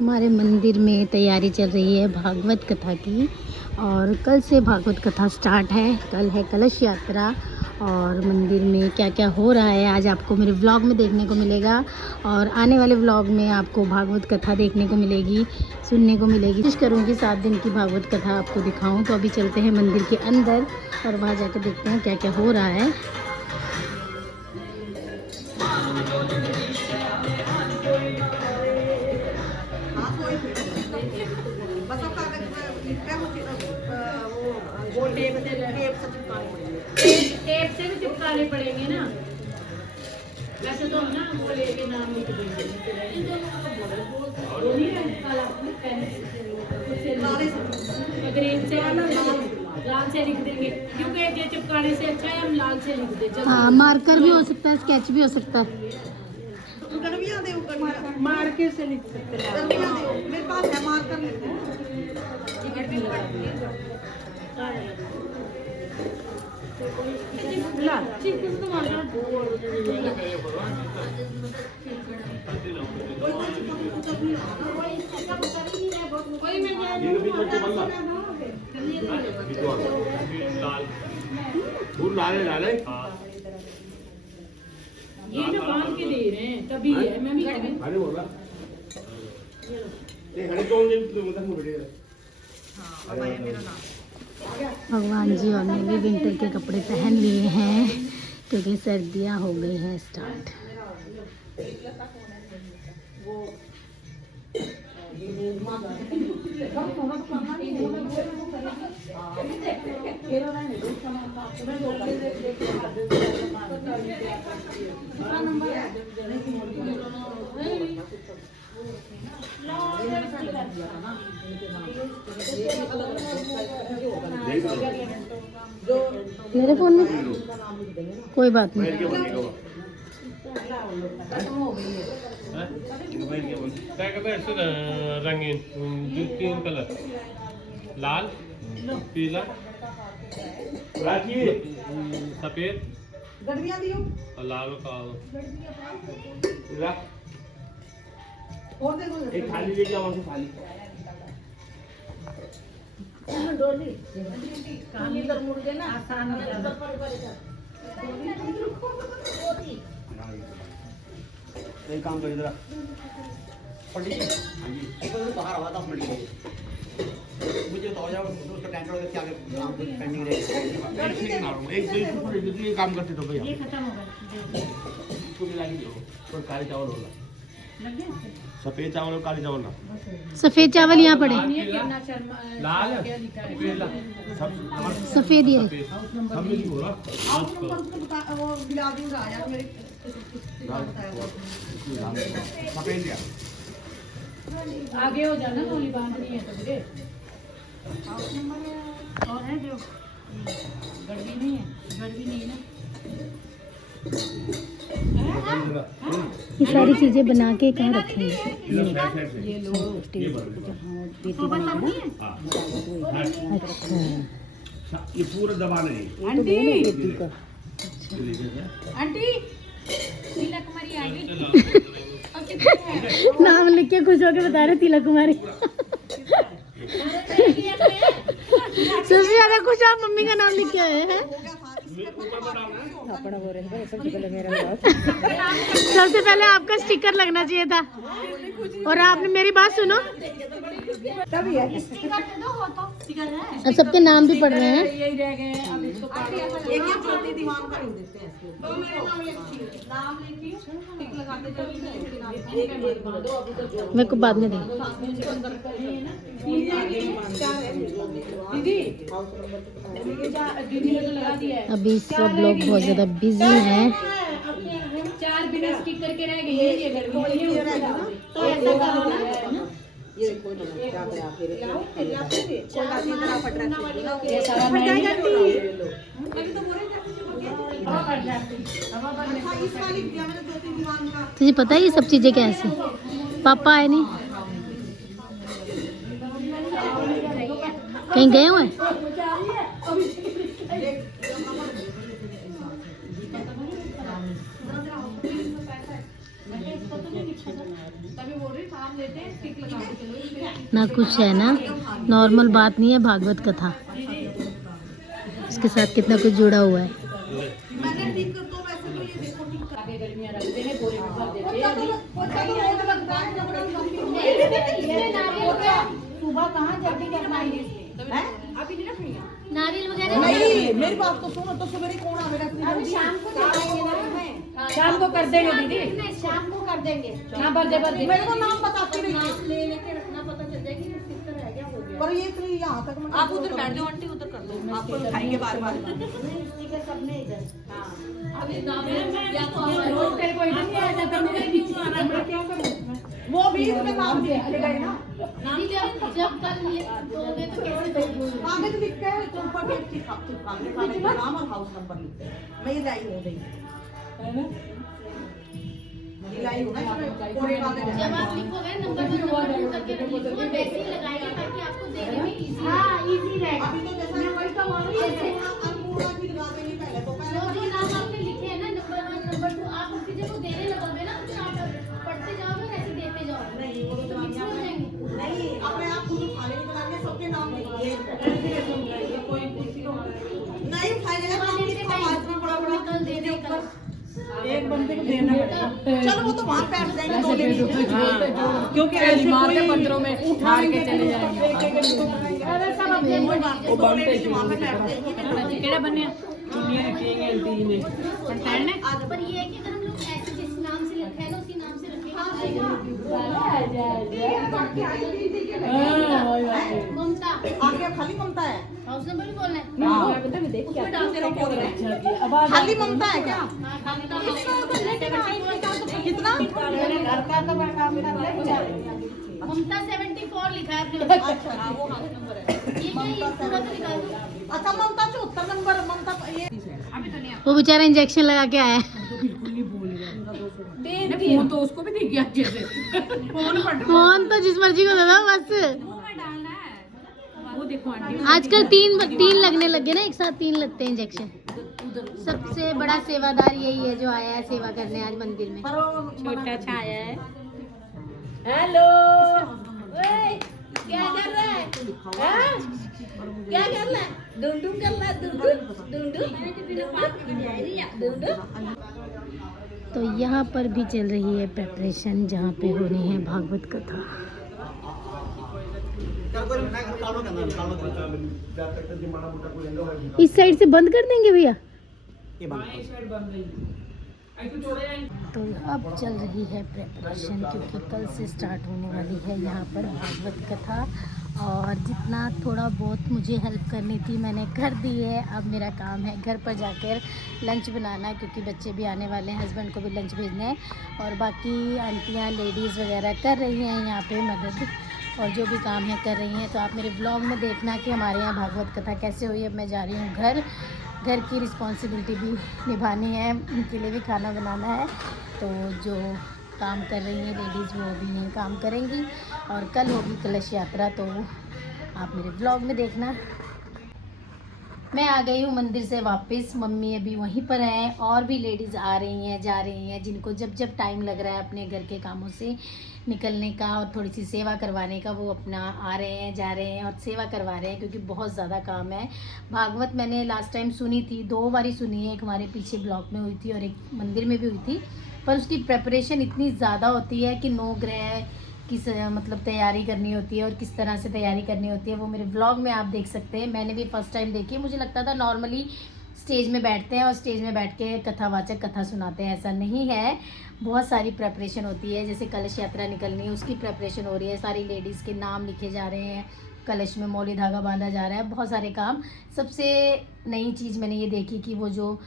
हमारे मंदिर में तैयारी चल रही है भागवत कथा की और कल से भागवत कथा स्टार्ट है। कल है कलश यात्रा और मंदिर में क्या क्या हो रहा है आज आपको मेरे व्लॉग में देखने को मिलेगा और आने वाले व्लॉग में आपको भागवत कथा देखने को मिलेगी, सुनने को मिलेगी। कोशिश करूँगी 7 दिन की भागवत कथा आपको दिखाऊँ। तो अभी चलते हैं मंदिर के अंदर और वहाँ जाकर देखते हैं क्या क्या हो रहा है। टेप से भी चिपकाने पड़ेंगे ना। वैसे तो हम ना वो लेके नाम लिख देंगे। ग्रीन से लाल से लिख देंगे क्योंकि ये चिपकाने से अच्छा है हम लाल से लिख दें। हाँ, मार्कर भी हो सकता है, स्केच भी हो सकता है। मार्कर से लिख सकते हैं। मेरे पास है मार्कर ये जो बांध के दे रहे हैं तभी है। मैं भी भगवान जी और मैं भी विंटर के कपड़े पहन लिए हैं क्योंकि सर्दियां हो गई हैं स्टार्ट। मेरे फोन में कोई बात नहीं। रंगीन 3 कलर, लाल, पीला, सफेद और लाल कालो। एक थाली लेके आओ थाली इधर मुड़ गए ना आसान हो जाएगा। एक काम कर इधर बाहर आवा 10 मिनट के लिए मुझे तो हो जाओ उसका टैंकर वगैरह क्या पेंडिंग रहेगा। एक काम करते तो भैया ये खत्म हो गया। इसको मिला के दो और काले चावल होगा सफेद चावल और काले चावल ना। सफेद चावल यहाँ पड़े, लाल सफेद ये सफेद आगे हो जाना गोली बांधनी है तो मुझे और है जो गड़बी नहीं है ना। ये सारी चीजें बना के कहाँ रखेंगे? ये लो अच्छा, ये पूरा दबा नहीं आंटी नीला कुमारी आ गई। नाम लिख के खुश होके बता रहे तिलक कुमारी। सबसे ज्यादा खुश आप मम्मी का नाम लिख के आए हैं। सबसे पहले आपका स्टिकर लगना चाहिए था और आपने मेरी बात सुनो, अब सबके नाम भी पढ़ रहे हैं। यही रह गए अब इसको मेरे को बाद में दें। अभी सब लोग बहुत ज्यादा बिजी हैं। 4 बिना स्टिक करके रह गई है ये घर में। तो ऐसा करो ना ये कोई ना क्या करे आप फिर कोई बात नहीं इतना फट रहा है ये सारा मैं नहीं अभी तो बोले तुझे पता है ये सब चीजें कैसी? पापा आए नहीं, कहीं गए हुए? तभी बोल रही काम लेते हैं स्टिक लगा के चलो ना कुछ है ना, नॉर्मल बात नहीं है भागवत कथा, इसके साथ कितना कुछ जुड़ा हुआ है। मैंने ठीक कर दो वैसे तो ये देखो ठीक कर आगे गर्मियां रखते हैं बोरे में भर देते हैं सुबह कहाँ जल्दी करना है अभी नहीं रखेंगे नारियल वगैरह नहीं मेरी बात तो सुनो तो सवेरे कौन आवेगा शाम को जाएंगे ना शाम को कर देंगे दीदी शाम को कर देंगे ना बर्थडे बर्थडे मेरे को नाम बताती रही नाम ले लेके रखना पता चल जाएगी किस तरह रह गया हो गया पर ये तो यहाँ तक आप उधर बैठ जाओ आंटी उधर कर दो आपको दिखाएंगे बार बार सबने इधर हां अभी नाम या तो तेरे को इधर नहीं आ जाता मैं क्या करूं वो भी इसमें नाम लिखेगा ना जब कल ये दोगे तो कैसे दोगे कागज लिखते हैं तो ऊपर डेट की कागज का नाम और हाउस नंबर लिखते हैं मैं ये लाई हो गई है ना ये लाई हो ना पूरे कागज जब आप लिखोगे नंबर करके रखिए वैसे ही लगाएंगे ताकि आपको देने में इजी हां इजी रहेगा। अभी तो जैसा मैं वही तो बोल रही हूं अनुपूर्णा की लगा देंगे पहले तो जो नाम आपने लिखे हैं ना नंबर 1 नंबर 2 आप उसी जब वो देने लगोगे ना तो आप पढ़ते जाओगे और ऐसे देते जाओगे नहीं वो तो मिक्स हो जाएंगे। नहीं अपने आप खुद खाने बनाएंगे सबके नाम लिखिए कोई किसी को नहीं उठाएगा नाम लिखो आवाज में बड़ा बड़ा कल दे दे कल एक बंदे को देना पड़ेगा चलो वो तो वहां बैठ जाएंगे दो दिन क्योंकि ऐसे कोई 15 में उठा के चले जाएंगे अरे सब अपने वो बंद पे वहां पे बैठ जाएंगे केड़ा बने चुनिया रखेंगे एलटी में पंटाल ने पर ये है कि अगर हम लोग ऐसे जिस नाम से लिखा है ना उसी नाम से रखेंगे ममता आगे खाली ममता है हाउस नंबर भी बोलना है उसमें डाल के रखो खाली ममता है क्या कितना ममता 74 लिखा है अपने पास। अच्छा वो हाउस नंबर है ये क्या ये पूरा तो निकाल दो। अच्छा ममता 74 नंबर ममता ये अभी तो नहीं वो बेचारा इंजेक्शन लगा के आया है। फोन तो उसको भी दे गया जैसे फोन तो जिस मर्जी को दे दो बस। वो देखो आंटी आजकल तीन लगने लगे ना, एक साथ 3 लगते हैं इंजेक्शन। सबसे बड़ा सेवादार यही है जो आया है सेवा करने आज मंदिर में। छोटा छाया है हेलो क्या कर रहा है क्या कर रहा है डुंडुम कर रहा है डुंडुम तो यहाँ पर भी चल रही है प्रेपरेशन जहाँ पे होनी है भागवत कथा। इस साइड से बंद कर देंगे भैया। तो अब चल रही है प्रेपरेशन क्योंकि कल से स्टार्ट होने वाली है यहाँ पर भागवत कथा। और जितना थोड़ा बहुत मुझे हेल्प करनी थी मैंने कर दी है। अब मेरा काम है घर पर जाकर लंच बनाना क्योंकि बच्चे भी आने वाले हैं, हस्बैंड को भी लंच भेजना है। और बाकी आंटियाँ लेडीज़ वगैरह कर रही हैं यहाँ पे मदद और जो भी काम है कर रही हैं। तो आप मेरे ब्लॉग में देखना कि हमारे यहाँ भागवत कथा कैसे हुई। अब मैं जा रही हूँ घर की रिस्पॉन्सिबिलिटी भी निभानी है, उनके लिए भी खाना बनाना है। तो जो काम कर रही हैं लेडीज़ वो भी यहीं काम करेंगी। और कल होगी कलश यात्रा, तो आप मेरे ब्लॉग में देखना। मैं आ गई हूँ मंदिर से वापस, मम्मी अभी वहीं पर हैं और भी लेडीज़ आ रही हैं जा रही हैं जिनको जब जब टाइम लग रहा है अपने घर के कामों से निकलने का और थोड़ी सी सेवा करवाने का, वो अपना आ रहे हैं जा रहे हैं और सेवा करवा रहे हैं क्योंकि बहुत ज़्यादा काम है। भागवत मैंने लास्ट टाइम सुनी थी, 2 बारी सुनी है, एक हमारे पीछे ब्लॉक में हुई थी और एक मंदिर में भी हुई थी। पर उसकी प्रेपरेशन इतनी ज़्यादा होती है कि 9 ग्रह किस मतलब तैयारी करनी होती है और किस तरह से तैयारी करनी होती है वो मेरे व्लॉग में आप देख सकते हैं। मैंने भी फर्स्ट टाइम देखी है। मुझे लगता था नॉर्मली स्टेज में बैठते हैं और स्टेज में बैठ के कथावाचक कथा सुनाते हैं, ऐसा नहीं है। बहुत सारी प्रेपरेशन होती है। जैसे कलश यात्रा निकलनी है उसकी प्रेपरेशन हो रही है, सारी लेडीज़ के नाम लिखे जा रहे हैं, कलश में मौली धागा बांधा जा रहा है, बहुत सारे काम। सबसे नई चीज़ मैंने ये देखी कि वो जो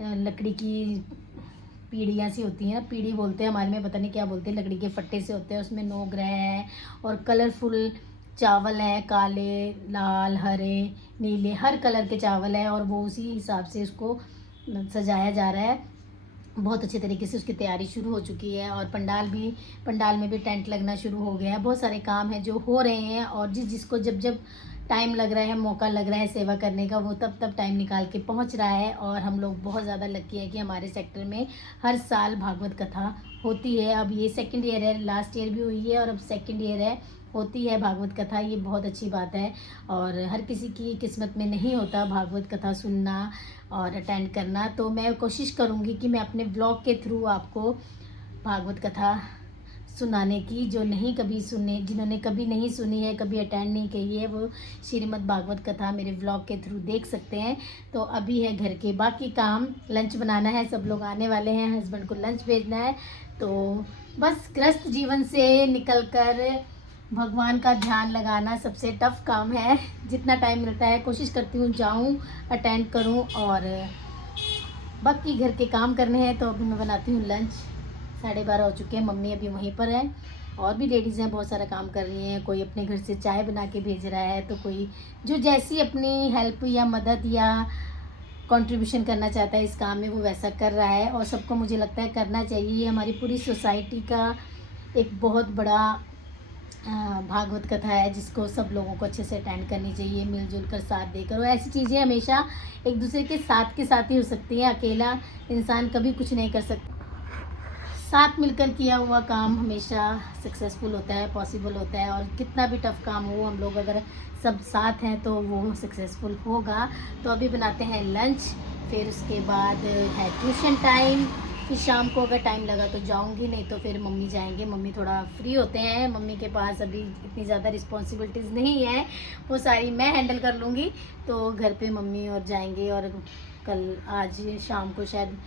लकड़ी की पीढ़ियाँ सी होती हैं ना, पीढ़ी बोलते हैं हमारे में, पता नहीं क्या बोलते हैं, लकड़ी के फट्टे से होते हैं, उसमें 9 ग्रह हैं और कलरफुल चावल हैं, काले लाल हरे नीले हर कलर के चावल हैं और वो उसी हिसाब से उसको सजाया जा रहा है। बहुत अच्छे तरीके से उसकी तैयारी शुरू हो चुकी है और पंडाल में भी टेंट लगना शुरू हो गया है। बहुत सारे काम हैं जो हो रहे हैं और जिसको जब टाइम लग रहा है, मौका लग रहा है सेवा करने का, वो तब टाइम निकाल के पहुंच रहा है। और हम लोग बहुत ज़्यादा लकी है कि हमारे सेक्टर में हर साल भागवत कथा होती है। अब ये सेकंड ईयर है, लास्ट ईयर भी हुई है और अब सेकंड ईयर है, होती है भागवत कथा। ये बहुत अच्छी बात है और हर किसी की किस्मत में नहीं होता भागवत कथा सुनना और अटेंड करना। तो मैं कोशिश करूँगी कि मैं अपने ब्लॉग के थ्रू आपको भागवत कथा सुनाने की, जो नहीं कभी सुने, जिन्होंने कभी नहीं सुनी है, कभी अटेंड नहीं की है, वो श्रीमद् भागवत कथा मेरे व्लॉग के थ्रू देख सकते हैं। तो अभी है घर के बाकी काम, लंच बनाना है, सब लोग आने वाले हैं, हस्बैंड को लंच भेजना है। तो बस गृहस्थ जीवन से निकलकर भगवान का ध्यान लगाना सबसे टफ काम है। जितना टाइम मिलता है कोशिश करती हूँ जाऊँ, अटेंड करूँ और बाकी घर के काम करने हैं। तो अभी मैं बनाती हूँ लंच, 12:30 हो चुके हैं, मम्मी अभी वहीं पर है और भी लेडीज़ हैं, बहुत सारा काम कर रही हैं। कोई अपने घर से चाय बना के भेज रहा है, तो कोई जो जैसी अपनी हेल्प या मदद या कंट्रीब्यूशन करना चाहता है इस काम में वो वैसा कर रहा है। और सबको मुझे लगता है करना चाहिए। ये हमारी पूरी सोसाइटी का एक बहुत बड़ा भागवत कथा है जिसको सब लोगों को अच्छे से अटेंड करनी चाहिए, मिलजुल कर साथ देकर। और ऐसी चीज़ें हमेशा एक दूसरे के साथ ही हो सकती हैं, अकेला इंसान कभी कुछ नहीं कर सकता। साथ मिलकर किया हुआ काम हमेशा सक्सेसफुल होता है, पॉसिबल होता है। और कितना भी टफ काम हो, हम लोग अगर सब साथ हैं तो वो सक्सेसफुल होगा। तो अभी बनाते हैं लंच, फिर उसके बाद है ट्यूशन टाइम। फिर शाम को अगर टाइम लगा तो जाऊंगी, नहीं तो फिर मम्मी जाएंगे। मम्मी थोड़ा फ्री होते हैं, मम्मी के पास अभी इतनी ज़्यादा रिस्पॉन्सिबिलिटीज़ नहीं है, वो सारी मैं हैंडल कर लूँगी। तो घर पे मम्मी और जाएंगे। और कल आज शाम को शायद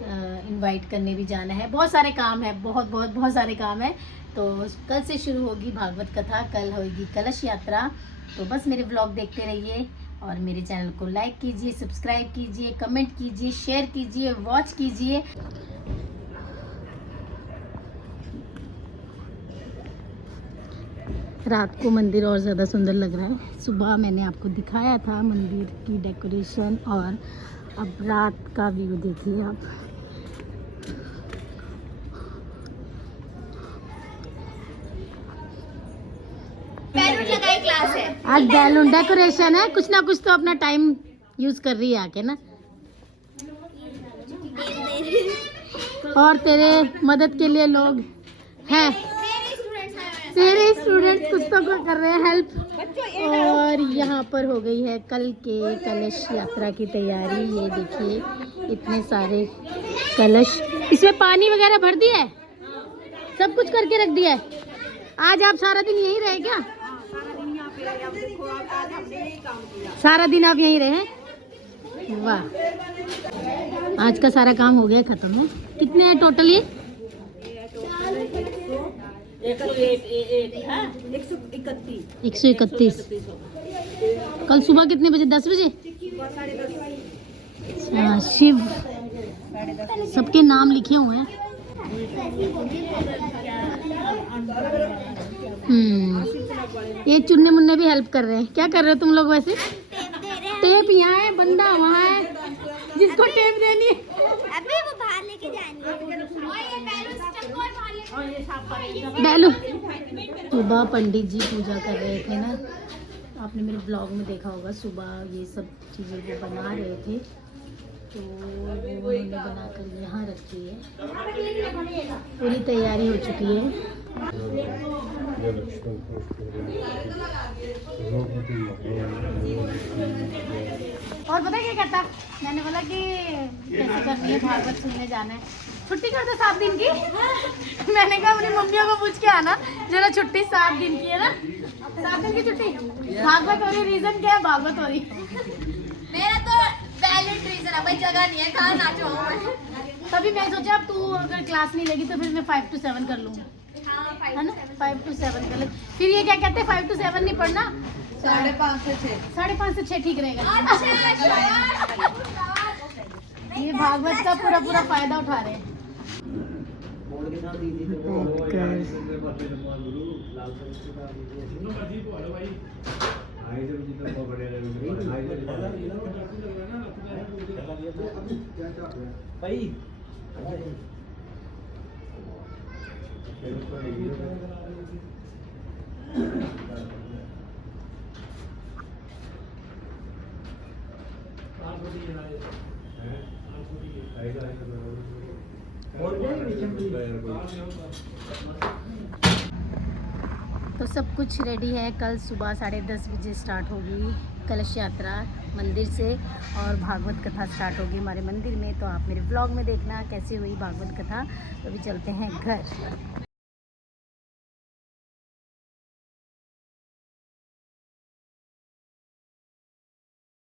इनवाइट करने भी जाना है। बहुत सारे काम है, बहुत सारे काम है। तो कल से शुरू होगी भागवत कथा, कल होगी कलश यात्रा। तो बस मेरे ब्लॉग देखते रहिए और मेरे चैनल को लाइक कीजिए, सब्सक्राइब कीजिए, कमेंट कीजिए, शेयर कीजिए, वॉच कीजिए। रात को मंदिर और ज़्यादा सुंदर लग रहा है। सुबह मैंने आपको दिखाया था मंदिर की डेकोरेशन और अब रात का व्यू देखिए आप। बैलून लगाई क्लास है, आज बैलून डेकोरेशन है, कुछ ना कुछ तो अपना टाइम यूज कर रही है आके ना। और तेरे मदद के लिए लोग हैं, तेरे स्टूडेंट्स कुछ तो कर रहे हैं हेल्प। और यहाँ पर हो गई है कल के कलश यात्रा की तैयारी। ये देखिए इतने सारे कलश, इसमें पानी वगैरह भर दिया है, सब कुछ करके रख दिया है। आज आप सारा दिन यहीं रहे क्या? सारा दिन आप यहीं रहे? वाह, आज का सारा काम हो गया खत्म है। कितने हैं टोटल ये? 131। कल सुबह कितने बजे? 10 बजे। अच्छा, शिव सबके नाम लिखे हुए हैं। ये चुन्ने मुन्ने भी हेल्प कर रहे हैं। क्या कर रहे हो तुम लोग वैसे? टेप यहाँ है, बंदा वहाँ है, जिसको टेप देनी है अभी वो बाहर लेके जाएंगे। बैलून। सुबह पंडित जी पूजा कर रहे थे ना, आपने मेरे ब्लॉग में देखा होगा। सुबह ये सब चीज़ें वो बना रहे थे, तो वो उन्होंने बनाकर यहाँ रखी है। पूरी तैयारी हो चुकी है। और पता क्या कहता, मैंने बोला कि कैसे करनी है, भागवत सुनने जाना है, छुट्टी कर दो 7 दिन की। मैंने कहा अपनी मम्मियों को पूछ के आना जरा, छुट्टी 7 दिन की है ना, 7 दिन की छुट्टी। भागवत हो रही, रीजन क्या है? भागवत हो रही। मेरा तो वैलिड रीजन है भाई, जगह नहीं है, कहाँ नाचो मैं। तभी मैं सोचा अब तू अगर क्लास नहीं लेगी तो फिर मैं 5 to 7 कर लूँगी, है ना? 5 to 7 कर ले। फिर ये क्या कहते हैं 5 to 7 नहीं पढ़ना, 5:30 से 6। 5:30 से 6 ठीक रहेगा। ये भागवत का पूरा फायदा उठा रहे हैं। तो सब कुछ रेडी है। कल सुबह 10:30 बजे स्टार्ट होगी कलश यात्रा मंदिर से और भागवत कथा स्टार्ट होगी हमारे मंदिर में। तो आप मेरे ब्लॉग में देखना कैसे हुई भागवत कथा। तो अभी चलते हैं घर।